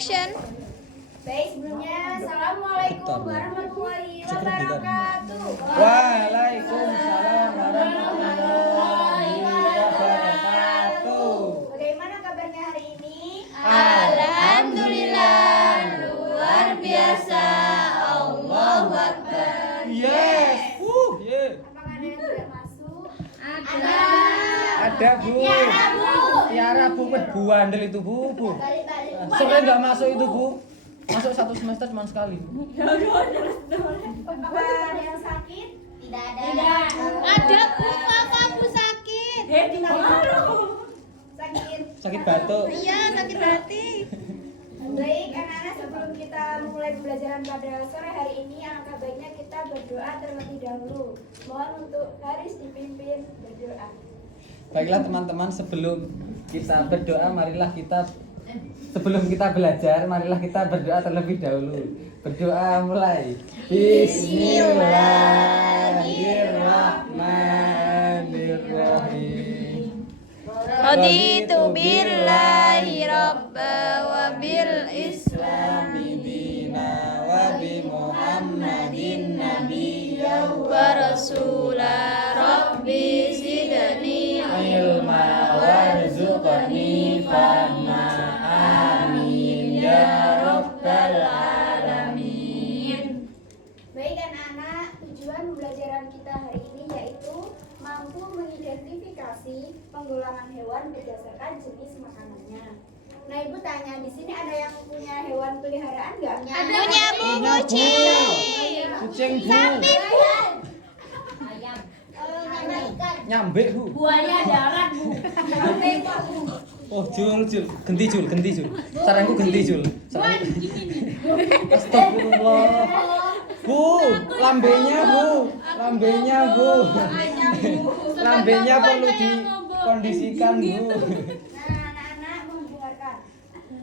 Action. Baik, sebelumnya Assalamualaikum warahmatullahi wabarakatuh. Waalaikumsalam warahmatullahi wabarakatuh. Bagaimana kabarnya hari ini? Alhamdulillah, luar biasa. Allahu Akbar. Yes. Apakah ada yang tidak masuk? Ada Bu. Tiara Bu, Bu andel itu Bu. Balik-balik. Sore nggak masuk itu Bu. Masuk satu semester cuma sekali. Apakah ada yang sakit? Tidak ada. Ada Bu, Mama Bu sakit. Sakit. Sakit batuk. Iya, sakit hati. Baik, anak-anak, sebelum kita mulai pembelajaran pada sore hari ini, alangkah baiknya kita berdoa terlebih dahulu. Mohon untuk Haris dipimpin berdoa. Baiklah teman-teman, sebelum kita berdoa, sebelum kita belajar, marilah kita berdoa terlebih dahulu. Berdoa mulai. Bismillahirrahmanirrahim. Raditu billahi rabba wa bil Islami dina wa bi Muhammadin nabiyya wa rasula rabbi zidni ilma warzuqni fahma. Amin ya rabbal alamin. Baik anak-anak, tujuan pembelajaran kita hari ini yaitu mampu mengidentifikasi penggolongan hewan berdasarkan jenis makanannya. Nah, Ibu tanya, di sini ada yang punya hewan peliharaan nggak? Punya Bu kucing. Kucing Bu. Sapi Bu. Ayam. Nyambe Bu. Buaya darat, Bu. Nyampe, Pak, Bu. Oh, Jul. Genti Jul. Saranku genti Jul. Astagfirullah. Bu, lambenya Bu. Lambenya perlu dikondisikan Bu. Nah, anak-anak mau dengarkan.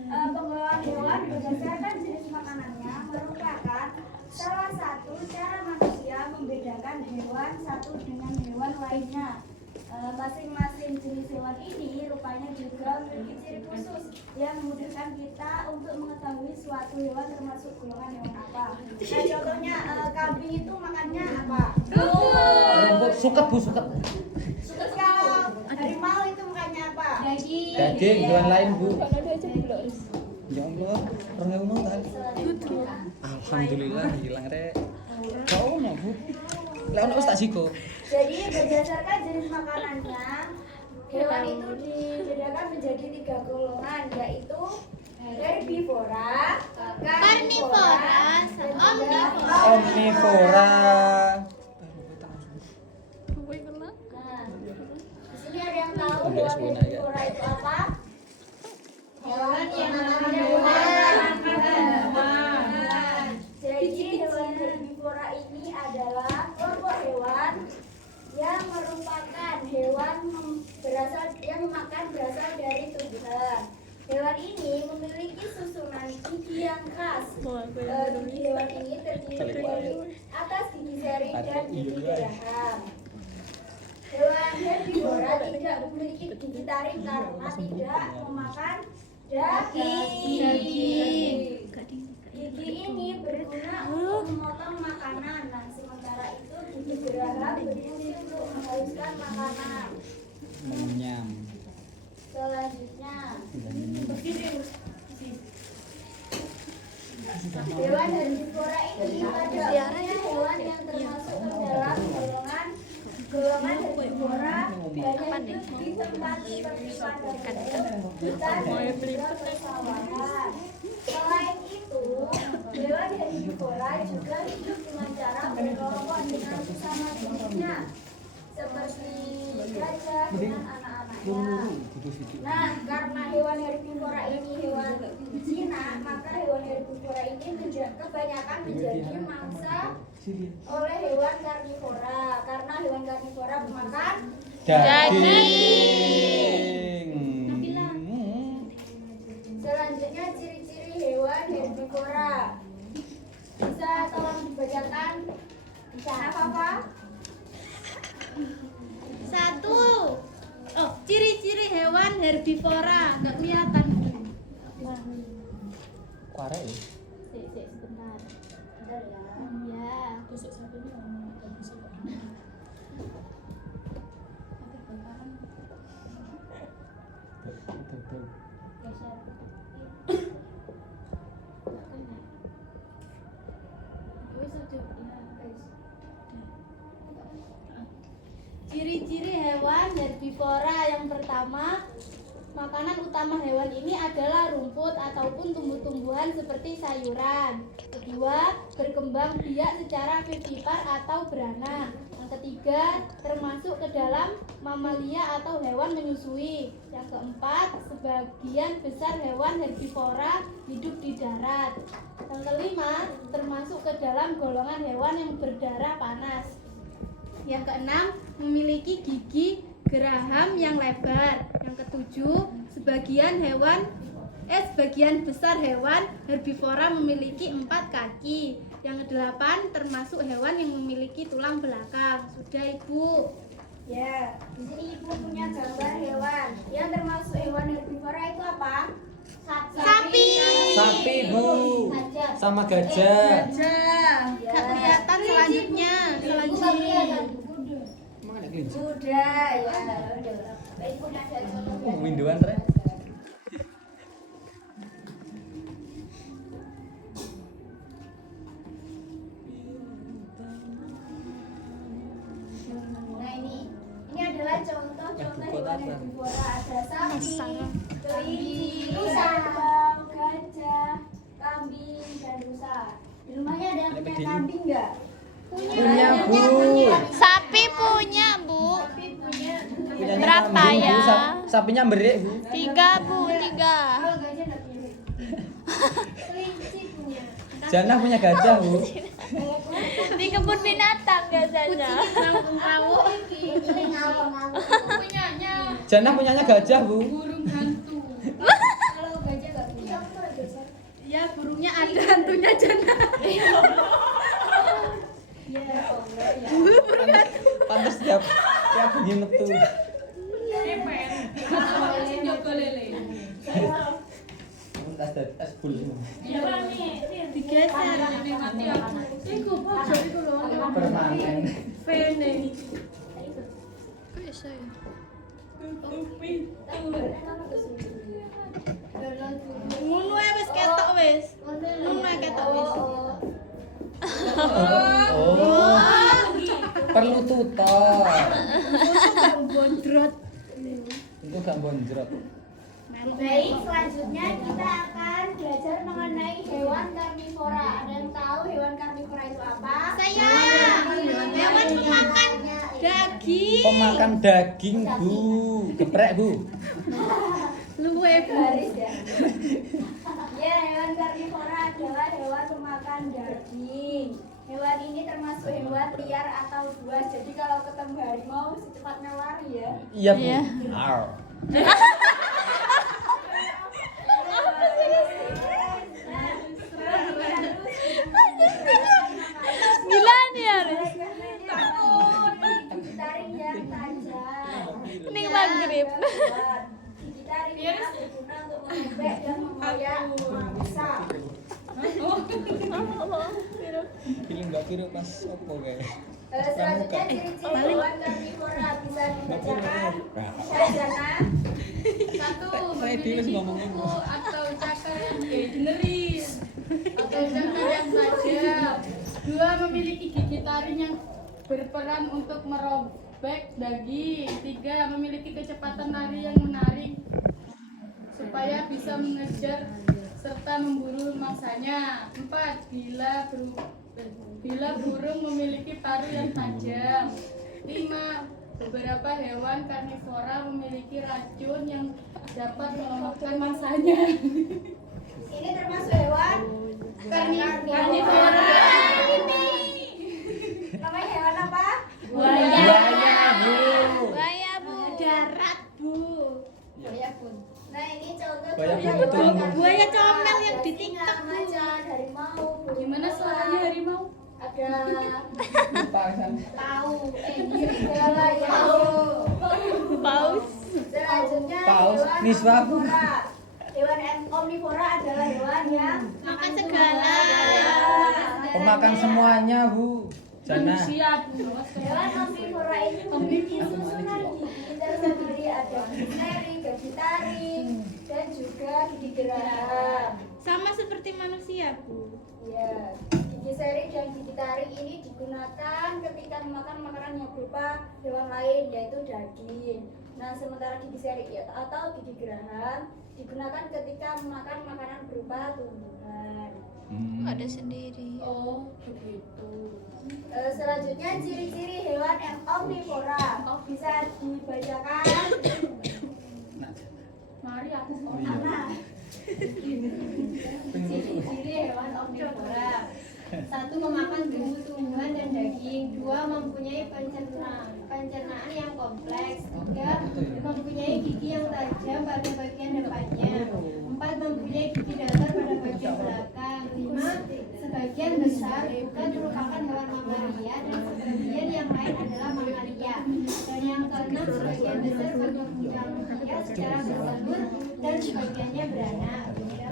Penggolongan hewan berdasarkan jenis makanannya merupakan salah satu cara manusia membedakan hewan satu dengan hewan lainnya. Masing-masing jenis hewan ini rupanya juga memiliki ciri khusus yang memudahkan kita untuk mengetahui suatu hewan termasuk golongan hewan apa. Nah, contohnya kambing itu makannya apa? Rumput suket Bu, suket. Kalau harimau itu makannya apa? Daging, hewan lain Bu. Ya Allah, orang yang mau tadi. Alhamdulillah hilang rek. Kau mau Bu? Lah ono tak siko. Jadi berdasarkan jenis makanannya, hewan itu dibedakan menjadi 3 golongan, yaitu herbivora, Karnivora, dan juga Omnivora. Nah, di sini ada yang tahu Udah, hewan sebenarnya. herbivora itu apa? Hewan yang makan hewan. Jadi hewan herbivora ini adalah kelompok hewan yang merupakan hewan yang memakan berasal dari tumbuhan. Hewan ini memiliki susunan gigi yang khas. Gigi hewan ini terdiri dari atas gigi seri dan gigi geraham. Hewan herbivora tidak memiliki gigi taring karena tidak memakan daging. Gigi ini berguna untuk memotong makanan. Nah, sementara itu gigi geraham berfungsi untuk menghaluskan makanan. Menyam. Selanjutnya, hewan herbivora ini pada umumnya hewan yang termasuk ke dalam golongan herbivora banyak hidup di tempat seperti padang, hutan, dan juga persawahan. Selain itu, hewan herbivora juga hidup dengan cara berkelompok dengan sesama jenisnya, seperti gajah dengan anak-anaknya. Nah, karena hewan herbivora ini hewan jinak, maka hewan herbivora ini kebanyakan menjadi mangsa oleh hewan karnivora. Karena hewan karnivora memakan Daging. Selanjutnya ciri-ciri hewan herbivora. Bisa tolong dibacakan? Apa? Satu. Oh, ciri-ciri hewan herbivora. Nggak kelihatan. Parah ya. Sebentar. Bentar ya. Iya. Tusuk sapinya bagus kok. Tuh. Geser. Wis aja. Guys. Ciri-ciri hewan herbivora yang pertama, makanan utama hewan ini adalah rumput ataupun tumbuh-tumbuhan seperti sayuran. Kedua, berkembang biak secara vivipar atau beranak. Yang ketiga, termasuk ke dalam mamalia atau hewan menyusui. Yang keempat, sebagian besar hewan herbivora hidup di darat. Yang kelima, termasuk ke dalam golongan hewan yang berdarah panas. Yang keenam, memiliki gigi geraham yang lebar. Yang ketujuh, sebagian besar hewan herbivora memiliki 4 kaki. Yang kedelapan, termasuk hewan yang memiliki tulang belakang. Sudah, Ibu. Ya, di sini Ibu punya gambar hewan. Yang termasuk hewan herbivora itu apa? Sapi. Sapi, Bu. Gajah. Sama gajah. Gak kelihatan selanjutnya. Emang ada kelinci? Kuda, ya. Baik, punya gajah. Windowan Re. Nah ini adalah contoh-contoh hewan herbivora. Ada sapi, kelinci, kerbau, gajah, kambing, dan rusa. Di rumahnya ada yang punya kambing nggak? Punya, Bu. Sapi punya, Bu. Sapi punya. Punyanya Berapa kambing, Bu. ya? Sapinya berik, Bu. 3, Bu, 3. Kalau gajah nggak punya. Kelinci punya. Jana punya gajah, Bu. Di kebun binatang biasanya. Ini ngawang-ngawang. Punyanya Jana punyanya gajah, Bu. burung hantu. Kalau gajah nggak punya. Ya, burungnya ada, hantunya Jana. Ya, Allah ya. Pantes tiap bunyi metu. Cepen. Atau Joko lele. Tas bul semua. Digeser. Mati aku. Iku pojok iku lho. Permanen. Vene. Ngono ae wis ketok wis. Ngono ae ketok wis. Oh. Perlu tutor. Bondrot. Itu gak bonjrot. Baik, selanjutnya kita akan belajar mengenai hewan karnivora. Ada yang tahu hewan karnivora itu apa? Saya. Hewan pemakan daging. Pemakan daging, Bu. Geprek, Bu. Luwe, Bu. Garis ya. Ya, hewan karnivora adalah hewan pemakan daging. Hewan ini termasuk hewan liar atau buas. Jadi kalau ketemu harimau secepatnya lari ya. Iya, Bu. Iya. Ar. Gila nih ya. Taring yang tajam. Ini maghrib. Gigi taring yang berguna untuk mengembek dan mengoyak mangsa. Pilih Mbak Piro pas opo kayak. Selanjutnya ciri-ciri hewan karnivora bisa dibacakan. Syahjana. 1. Ready wis Memiliki ngomongin. kuku atau cakar yang generis atau cakar yang tajam. 2. Memiliki gigi taring yang berperan untuk merobek daging. 3. Memiliki kecepatan lari yang menarik supaya bisa mengejar serta memburu mangsanya. 4. Bila burung memiliki paruh yang tajam. 5. Beberapa hewan karnivora memiliki racun yang dapat melemahkan mangsanya. Ini termasuk hewan Karnivora. Namanya hewan apa? Buaya, Bu. Buaya, Bu. Darat, Bu. Buaya pun. Nah ini contoh Buaya contoh pun itu hewan buaya karnivora. comel yang di Ada TikTok, singa, Bu. macan, harimau, burung Gimana elang, suaranya harimau? Ada Lupa kan. tahu, serigala ya. Paus. Selanjutnya Paus, hewan Niswa, Bu. omnivora. Hewan omnivora adalah hewan yang Pemakan semuanya, Bu. Jana. Manusia. Hewan omnivora ini memiliki susunan gigi tersendiri, ada gigi seri, gigi taring, dan juga gigi geraham. Sama seperti manusia, Bu. Ya, gigi seri dan gigi taring ini digunakan ketika memakan makanan yang berupa hewan lain, yaitu daging. Nah, sementara gigi seri atau gigi geraham digunakan ketika memakan makanan berupa tumbuhan. Ada sendiri. Oh, begitu. Selanjutnya ciri-ciri hewan yang omnivora bisa dibacakan. Mari aku Nah, Ciri-ciri hewan omnivora. 1. Memakan tumbuh-tumbuhan dan daging. 2. Mempunyai pencernaan yang kompleks. 3. Mempunyai gigi yang tajam pada bagian depannya. 4. Mempunyai gigi datar pada bagian belakang. 5. Sebagian besar bukan merupakan hewan mamalia dan sebagian yang lain adalah mamalia. Dan yang ke-6, sebagian besar berkembang biak secara bersalur dan sebagiannya beranak. ya.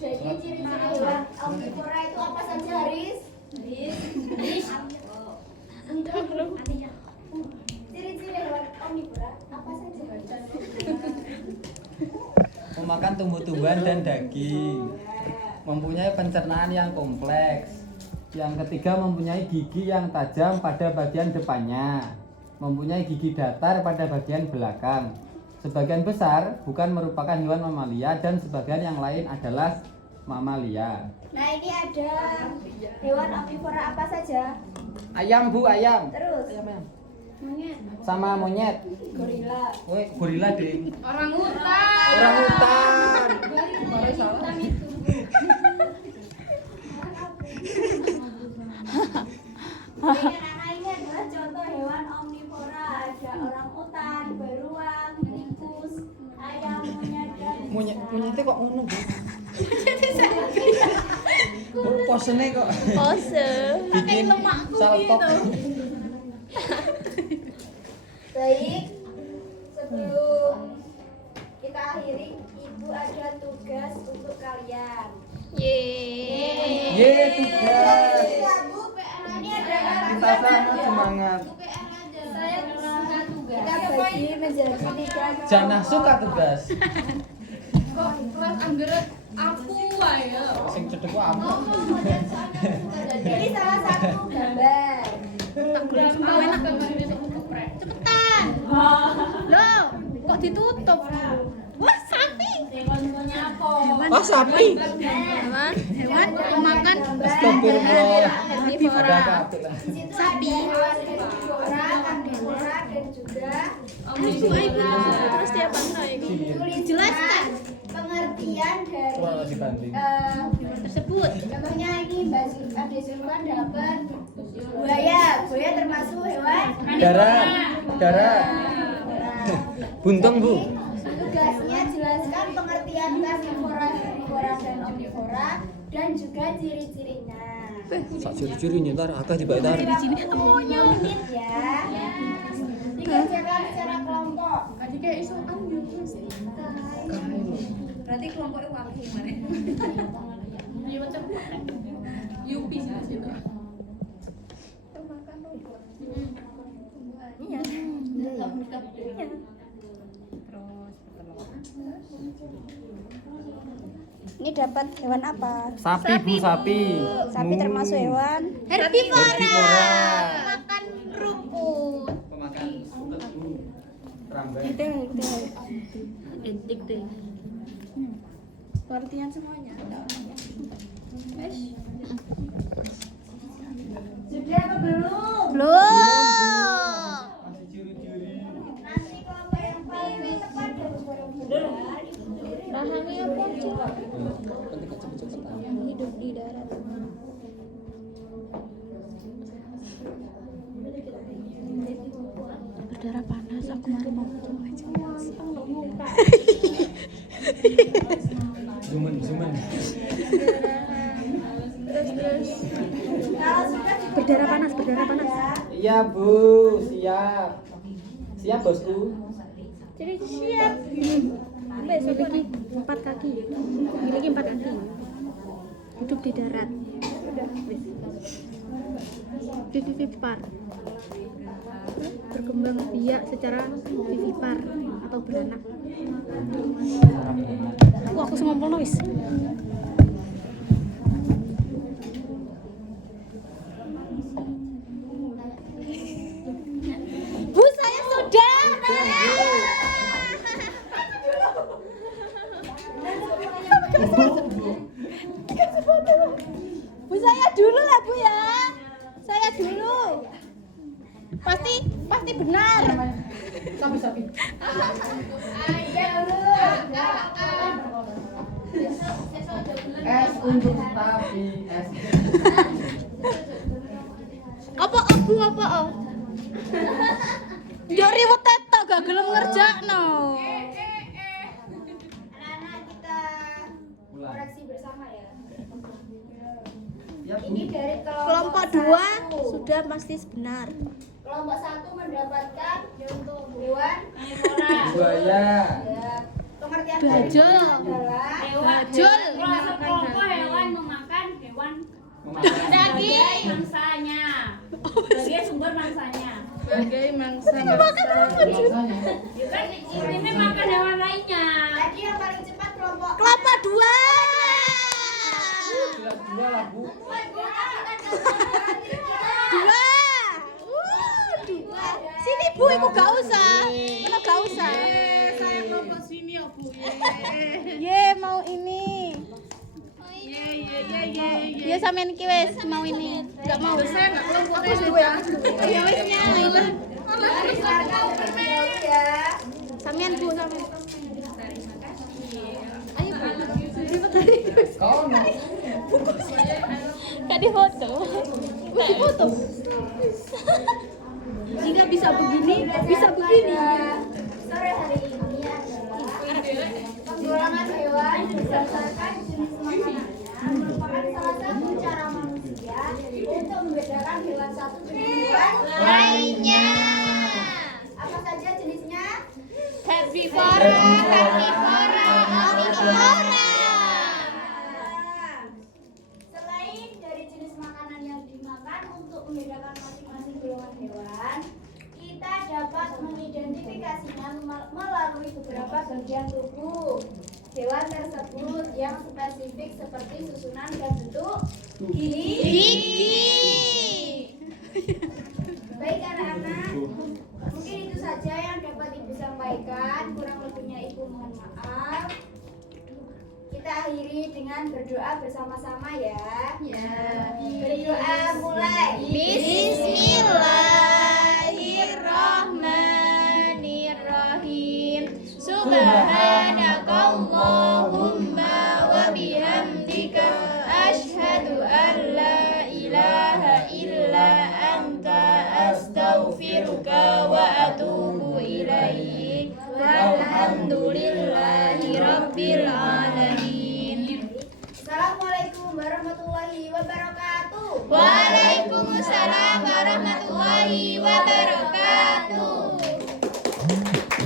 Jadi ciri-ciri hewan omnivora itu apa saja, Haris? Ciri-ciri hewan omnivora apa saja? Memakan tumbuh-tumbuhan dan daging. Mempunyai pencernaan yang kompleks. Yang ketiga, mempunyai gigi yang tajam pada bagian depannya. Mempunyai gigi datar pada bagian belakang. Sebagian besar bukan merupakan hewan mamalia dan sebagian yang lain adalah mamalia. Nah, ini ada hewan omnivora apa saja? Ayam, Bu, ayam. Terus Sama monyet. gorila. Woi, gorila, Ding. orang hutan. Orang hutan. Ini adalah contoh hewan omnivora. Ada orang utan, beruang, tikus, ayam, monyet, dan Monyetnya kok ngono, Bu? Posenya kok Pose. bikin salpok. Baik, sebelum kita akhiri, Ibu ada tugas untuk kalian. Yeay. Ye, tugas. Ini adalah Kita sama semangat. kita bagi menjadi 3 Jana suka tugas. Kok kelas anggaran aku ayo. Sing cedek ku amuk. Ini salah satu gambar. Cepetan. Loh, kok ditutup? Wah, sapi. Oh, sapi. Hewan pemakan Astagfirullah. herbivora. Ada apa lah? Di situ ada hewan herbivora, karnivora, dan juga Terus dia apa ini? jelaskan pengertian dari Coba dibanding. Tersebut. contohnya ini ada Zulfan dapat buaya. Buaya termasuk hewan. Darah. Darah. Buntung, Bu. Tugasnya jelaskan pengertian karnivora, herbivora, dan omnivora dan juga ciri-cirinya. Sak ciri-ciri ntar akeh dibayar. Di sini semuanya menit ya. Dikerjakan secara kelompok. Adik kayak iso Berarti kelompoknya wakil kemarin. Iya macam Yupi sih di situ. Ini dapat hewan apa? Sapi, Bu, sapi. Sapi termasuk hewan. Herbivora. Makan rumput. Pemakan rambai. Entik deh. Pengertian semuanya. Sudah apa belum? Belum. Masih ciri-ciri. Nanti kelompok yang paling tepat dari barang-barang itu sendiri. Rahangnya apa, Cuk? Yang hidup di darat. Berdarah panas, aku kemarin mau Zumen. Kalau sudah Berdarah panas. Iya, Bu, siap. Siap, Bosku. Jadi siap. Memiliki 4 kaki. Memiliki 4 kaki. Hidup di darat. Vivipar. Berkembang biak secara vivipar atau beranak. Cara beranak. Aku semompol wis. Bu, saya sudah. Bu, saya dulu lah Bu ya. Saya dulu. Pasti benar. Sapi. S untuk tapi S. Apa Bu apa? Yo riwet tetok gak gelem ngerjakno. Anak-anak kita Ulang. koreksi bersama ya. Ya, Bu. Ini dari Kelompok 2 sudah pasti benar. Kelompok 1 mendapatkan untuk hewan Buaya. ya. Pengertian Bajul. adalah Bajul. Kelompok hewan memakan hewan Memakan sebagai mangsanya, sebagai sumber mangsanya. Sebagai mangsa Maksanya. Kan ini makan hewan lainnya. tadi yang paling cepat kelompok Kelompok 2. Jelas dua lah, Bu. Dua. Dua. Sini Bu, iku gak usah. Mana gak usah. saya kelompok sini ya Bu. Ye, mau ini. Ya sampean iki wis mau ini. Enggak mau. Saya nggak kelompok Aku dua. Ya wis nyai. ya. Sampean Bu, sampean. Ayo Bu. Kau no. Gak difoto. Difoto. Jika bisa begini, bisa begini. Sore hari ini adalah penggolongan hewan berdasarkan jenis makanannya merupakan salah satu cara manusia untuk membedakan hewan satu dengan hewan Lainnya. apa saja jenisnya? Herbivora, karnivora, omnivora. Selain dari jenis makanan yang dimakan untuk membedakan masing-masing golongan hewan, kita dapat mengidentifikasinya melalui beberapa bagian tubuh hewan tersebut yang spesifik seperti susunan dan bentuk gigi. Baik anak-anak, mungkin itu saja yang dapat Ibu sampaikan. Kurang lebihnya Ibu mohon maaf. Kita akhiri dengan berdoa bersama-sama ya. Berdoa mulai. Bismillahirrahmanirrahim. Subhanakallahumma wa bihamdika asyhadu an la ilaha illa anta astaghfiruka wa atubu ilaik. Walhamdulillahi rabbil alamin.